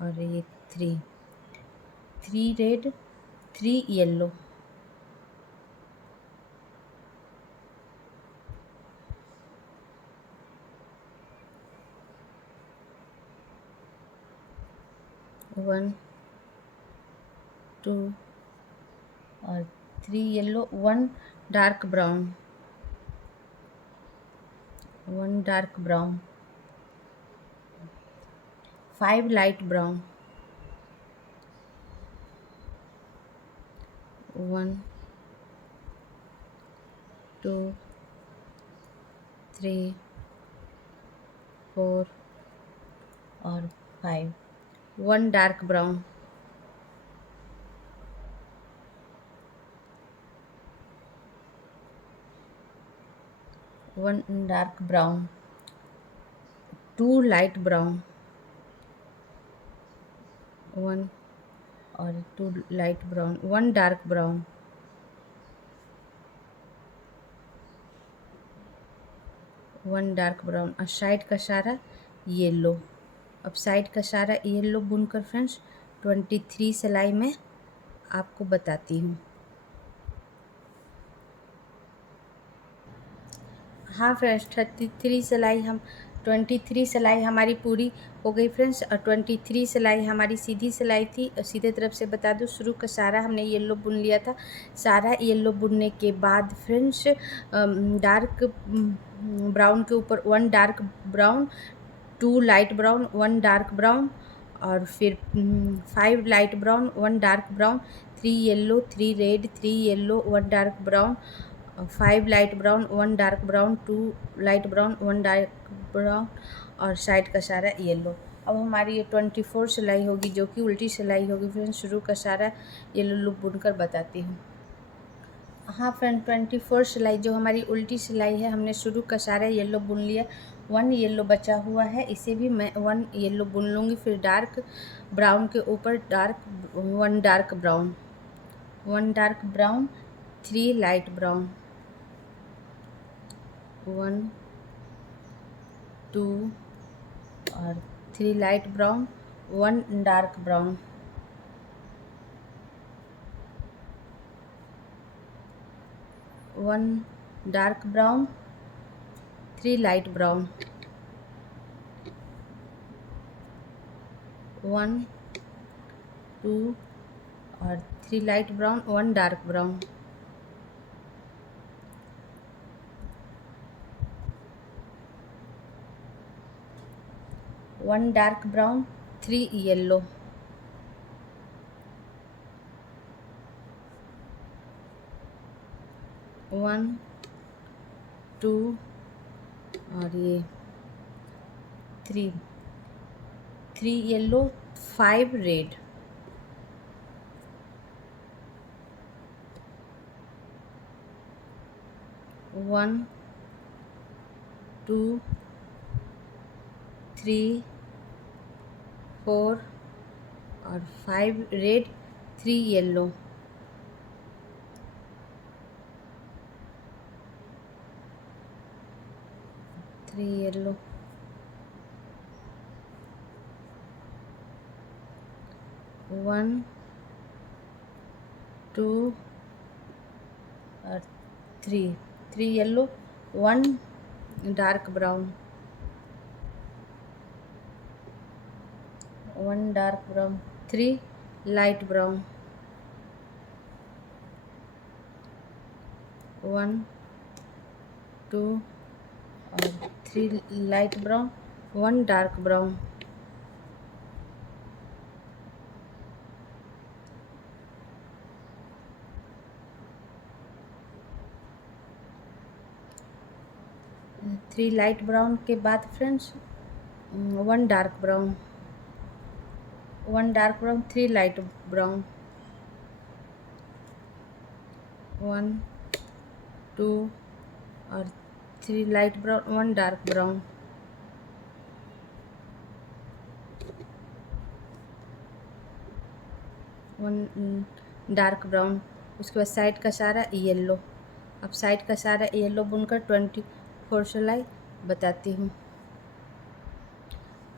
और ये 3 रेड, 3 येलो, 1 2 और 3 yellow, 1 dark brown, 1 dark brown, 5 light brown, 1 2 3 4 और 5, 1 dark brown, 1 dark brown, 2 light brown, 1 और 2 light brown, 1 dark brown, 1 dark brown और side का सारा येलो। अब साइड का सारा येलो बुनकर फ्रेंड्स 23 सिलाई में आपको बताती हूँ। हाँ फ्रेंड्स, 23 सिलाई हमारी पूरी हो गई फ्रेंड्स। और 23 सिलाई हमारी सीधी सिलाई थी। सीधे तरफ से बता दूँ, शुरू का सारा हमने येलो बुन लिया था। सारा येलो बुनने के बाद फ्रेंड्स डार्क ब्राउन के ऊपर 1 dark brown, 2 light brown, 1 dark brown और फिर 5 light brown, 1 dark brown, 3 yellow, 3 red, 3 yellow, 1 dark brown, 5 light brown, 1 dark brown, 2 light brown, 1 dark brown और साइड का सारा येलो। अब हमारी ये 24 सिलाई होगी, जो कि उल्टी सिलाई होगी फ्रेंड्स। शुरू का सारा येलो लूप बुनकर बताती हूँ। हाँ फ्रेंड, 24 सिलाई जो हमारी उल्टी सिलाई है, हमने शुरू का सारा येलो बुन लिया। 1 येलो बचा हुआ है, इसे भी मैं 1 येलो बुन लूँगी। फिर डार्क ब्राउन के ऊपर 1 dark brown, 1 dark brown, 3 light brown, 1 2 और 3 light brown, 1 dark brown, 1 dark brown, 3 light brown, 1 2 और 3 light brown, 1 dark brown, 1 dark brown, 3 yellow, 1 2 और ये 3 येलो, 5 रेड, 1 2 3 4 और 5 रेड, 3 येलो, 3 येलो, 1 2 और 3 yellow, 1 dark brown, 1 dark brown, 3 light brown, 1 2 और 3 light brown, 1 dark brown, 3 light brown के बाद friends 1 dark brown, 1 dark brown, 3 light brown, 1 2 और 3 light brown, 1 dark brown, 1 dark brown. उसके बाद side का सारा येलो। अब साइड का सारा येलो बुनकर 24 सिलाई बताती हूँ।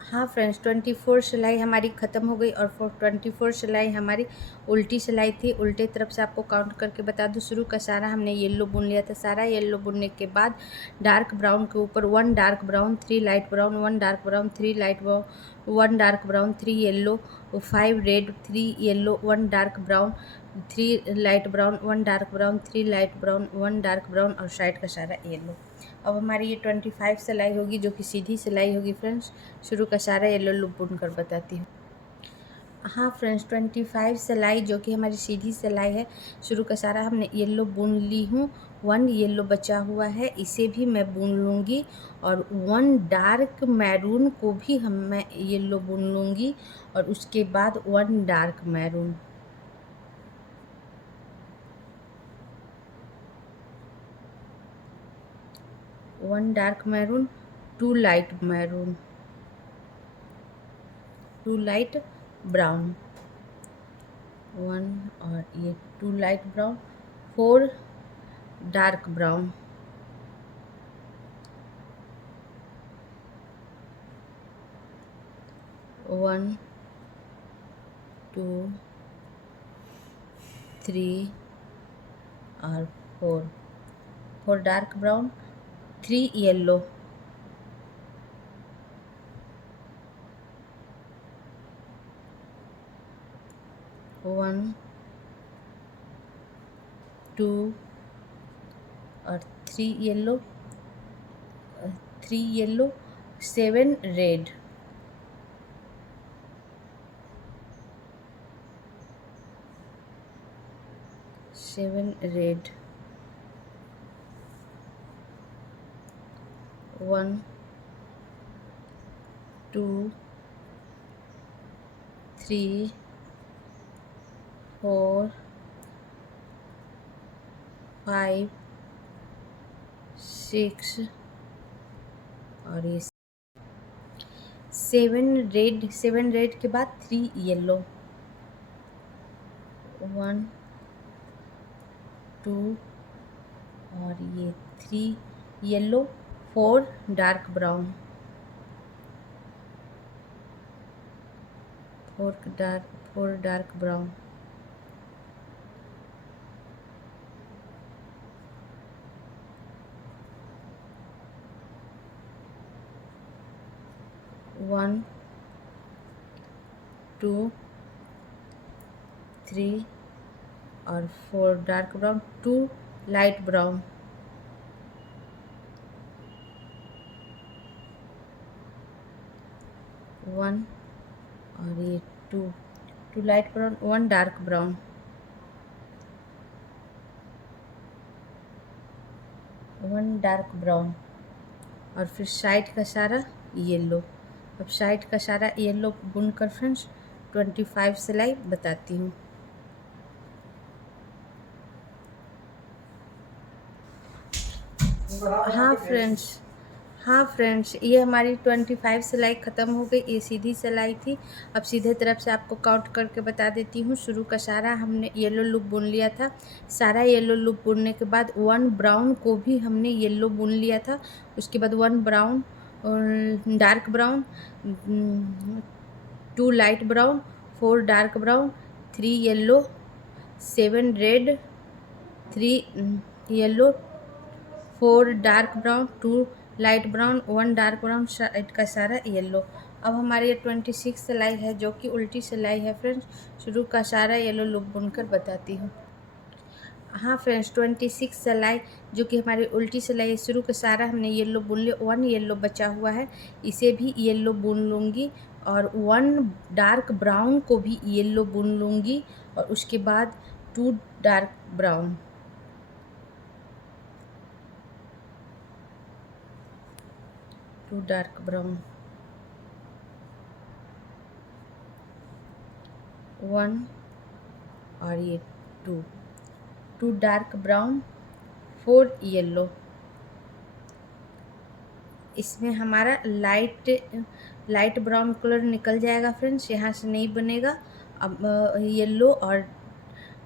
हाँ फ्रेंड्स, 24 सिलाई हमारी ख़त्म हो गई और 24 सिलाई हमारी उल्टी सिलाई थी। उल्टे तरफ से आपको काउंट करके बता दूँ, शुरू का सारा हमने येलो बुन लिया था। सारा येलो बुनने के बाद डार्क ब्राउन के ऊपर 1 dark brown, 3 light brown, 1 dark brown, 3 light brown, 1 dark brown, 3 yellow, 5 red, 3 yellow, 1 dark brown, 3 light brown, 1 dark brown, 3 light brown, 1 dark brown और साइड का सारा येलो। अब हमारी ये 25 सिलाई होगी जो कि सीधी सिलाई होगी फ्रेंड्स। शुरू का सारा येलो लूप बुन कर बताती हूँ। हाँ फ्रेंड्स, 25 सिलाई जो कि हमारी सीधी सिलाई है, शुरू का सारा हमने येलो बुन ली हूँ। 1 येलो बचा हुआ है, इसे भी मैं बुन लूँगी और 1 डार्क मैरून को भी मैं येलो बुन लूँगी और उसके बाद 1 dark maroon, 1 dark maroon, 2 light maroon, 2 light brown, 1 और ये 2 लाइट ब्राउन, 4 डार्क ब्राउन, 1 2 3 और 4 डार्क ब्राउन, 3 येलो, 1 2 और 3 येलो, 3 येलो, 7 रेड, 7 रेड, 1 2 3 4 5 6 और ये 7 रेड। 7 रेड के बाद 3 येलो, 1 2 और ये 3 yellow, 4 dark brown, 4 dark brown, 1 2 3 और 4 डार्क ब्राउन, 2 लाइट ब्राउन, 1 और ये 2 light brown, 1 dark brown, 1 dark brown और फिर साइड का सारा येलो। अब साइड का सारा येलो बुनकर फ्रेंड्स 25 सिलाई बताती हूँ। हाँ फ्रेंड्स, ये हमारी 25 सिलाई ख़त्म हो गई। ये सीधी सिलाई थी। अब सीधे तरफ से आपको काउंट करके बता देती हूँ। शुरू का सारा हमने येलो लूप बुन लिया था। सारा येलो लूप बुनने के बाद 1 ब्राउन को भी हमने येलो बुन लिया था। उसके बाद 1 brown, dark brown, 2 light brown, 4 dark brown, 3 yellow, 7 red, 3 yellow, 4 dark brown, 2 light brown, 1 dark brown, side का सारा येलो। अब हमारी ये 26 सिलाई है जो कि उल्टी सिलाई है फ्रेंड्स। शुरू का सारा येलो लूप बुनकर बताती हूँ। हाँ फ्रेंड्स, 26 सिलाई जो कि हमारी उल्टी सिलाई है। शुरू का सारा हमने येलो बुन लिया। 1 येलो बचा हुआ है, इसे भी येलो बुन लूँगी और 1 डार्क ब्राउन को भी येलो बुन लूँगी और उसके बाद 2 डार्क ब्राउन, 2 डार्क ब्राउन, 1 और ये 2 2 डार्क ब्राउन, 4 येलो। इसमें हमारा लाइट ब्राउन कलर निकल जाएगा फ्रेंड्स, यहाँ से नहीं बनेगा। अब येलो और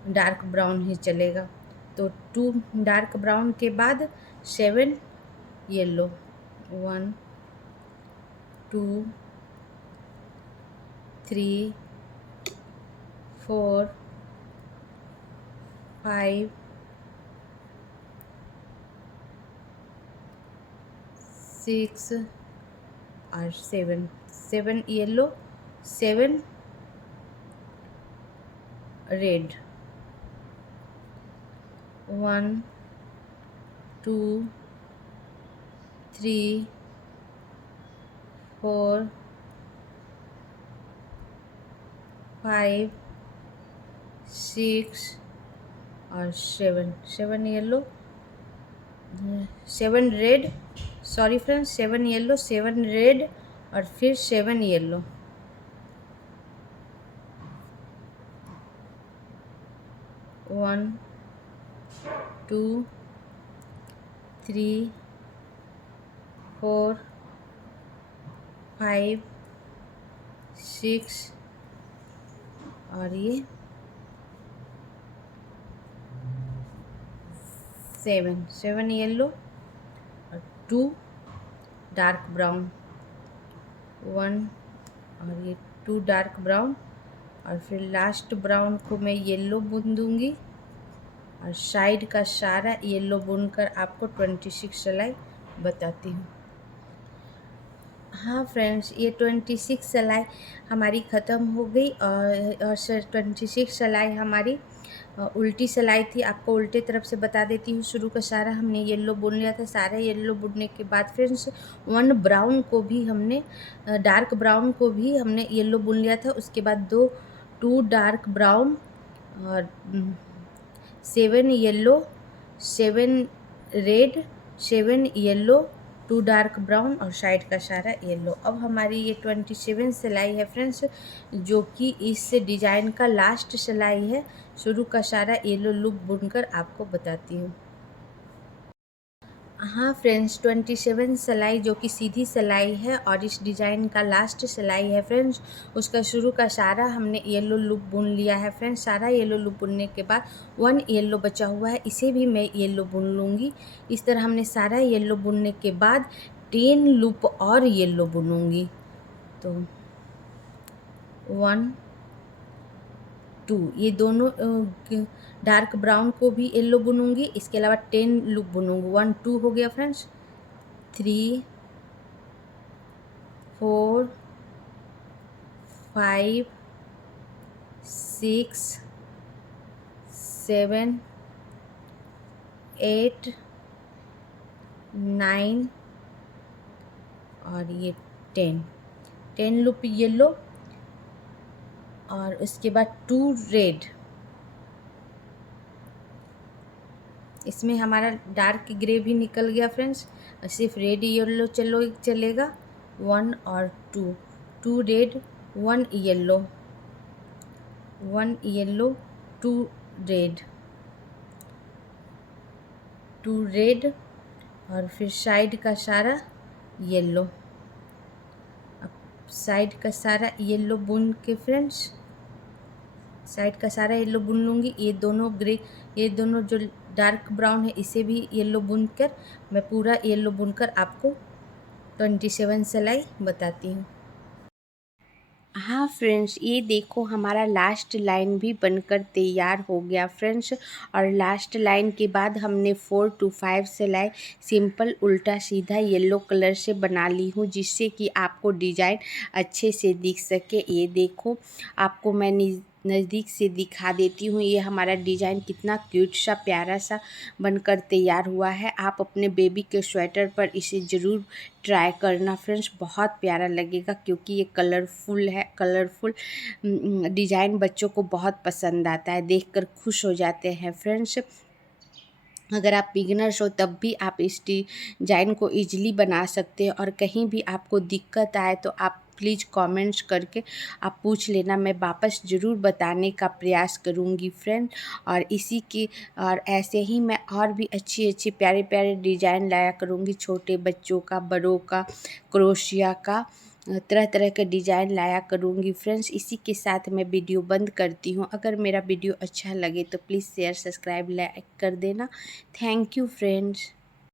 डार्क ब्राउन ही चलेगा। तो 2 डार्क ब्राउन के बाद 7 येलो, 1 2 3 4 5 6 और 7 येलो, 7 रेड, 1 2 3 4 5 6 और 7 yellow, 7 red, sorry friends, 7 yellow, 7 red और फिर 7 येलो। वन 2 3 4 5 6 और ये 7 येलो और 2 डार्क ब्राउन, 1 और ये 2 डार्क ब्राउन और फिर लास्ट ब्राउन को मैं येलो बुन दूंगी और साइड का सारा येलो बुनकर आपको 26 सिलाई बताती हूँ। हाँ फ्रेंड्स, ये 26 सिलाई हमारी ख़त्म हो गई और 26 सिलाई हमारी उल्टी सिलाई थी। आपको उल्टे तरफ से बता देती हूँ। शुरू का सारा हमने येलो बुन लिया था। सारा येलो बुनने के बाद फ्रेंड्स 1 ब्राउन को भी हमने डार्क ब्राउन को भी हमने येलो बुन लिया था। उसके बाद 2 डार्क ब्राउन और 7 yellow, 7 red, 7 yellow, 2 dark brown और साइड का सारा येलो। अब हमारी ये 27 सिलाई है फ्रेंड्स, जो कि इस डिज़ाइन का लास्ट सिलाई है। शुरू का सारा येलो लूप बुनकर आपको बताती हूँ। हाँ फ्रेंड्स, 27 सिलाई जो कि सीधी सिलाई है और इस डिज़ाइन का लास्ट सिलाई है फ्रेंड्स। उसका शुरू का सारा हमने येलो लूप बुन लिया है फ्रेंड्स। सारा येलो लूप बुनने के बाद 1 येलो बचा हुआ है, इसे भी मैं येलो बुन लूँगी। इस तरह हमने सारा येलो बुनने के बाद 10 लूप और येलो बुनूँगी। तो 1 2 ये दोनों डार्क ब्राउन को भी येलो बुनूंगी। इसके अलावा 10 लूप बुनूंगी। 1 2 हो गया फ्रेंड्स, 3 4 5 6 7 8 9 और ये 10 लूप येलो और उसके बाद 2 रेड। इसमें हमारा डार्क ग्रे भी निकल गया फ्रेंड्स, सिर्फ रेड येलो चलेगा। 1 और 2 red, 1 yellow, 1 yellow, 2 red, 2 red और फिर साइड का सारा येलो। अब साइड का सारा येलो बुन के फ्रेंड्स, साइड का सारा येलो बुन लूँगी। ये दोनों जो डार्क ब्राउन है इसे भी येलो बुनकर मैं पूरा येलो बुनकर आपको 27 सिलाई बताती हूँ। हाँ फ्रेंड्स, ये देखो हमारा लास्ट लाइन भी बनकर तैयार हो गया फ्रेंड्स। और लास्ट लाइन के बाद हमने 4 to 5 सिलाई सिंपल उल्टा सीधा येलो कलर से बना ली हूँ, जिससे कि आपको डिज़ाइन अच्छे से दिख सके। ये देखो, आपको मैं नज़दीक से दिखा देती हूँ। ये हमारा डिज़ाइन कितना क्यूट सा प्यारा सा बनकर तैयार हुआ है। आप अपने बेबी के स्वेटर पर इसे ज़रूर ट्राई करना फ्रेंड्स, बहुत प्यारा लगेगा क्योंकि ये कलरफुल है। कलरफुल डिज़ाइन बच्चों को बहुत पसंद आता है, देखकर खुश हो जाते हैं फ्रेंड्स। अगर आप बिगिनर्स हो तब भी आप इस डिज़ाइन को ईजिली बना सकते हैं और कहीं भी आपको दिक्कत आए तो आप प्लीज़ कमेंट्स करके आप पूछ लेना, मैं वापस ज़रूर बताने का प्रयास करूँगी फ्रेंड। और ऐसे ही मैं और भी अच्छी अच्छी प्यारे प्यारे डिज़ाइन लाया करूँगी, छोटे बच्चों का, बड़ों का, क्रोशिया का, तरह तरह के डिज़ाइन लाया करूँगी फ्रेंड्स। इसी के साथ मैं वीडियो बंद करती हूँ। अगर मेरा वीडियो अच्छा लगे तो प्लीज़ शेयर, सब्सक्राइब, लाइक कर देना। Thank you friends.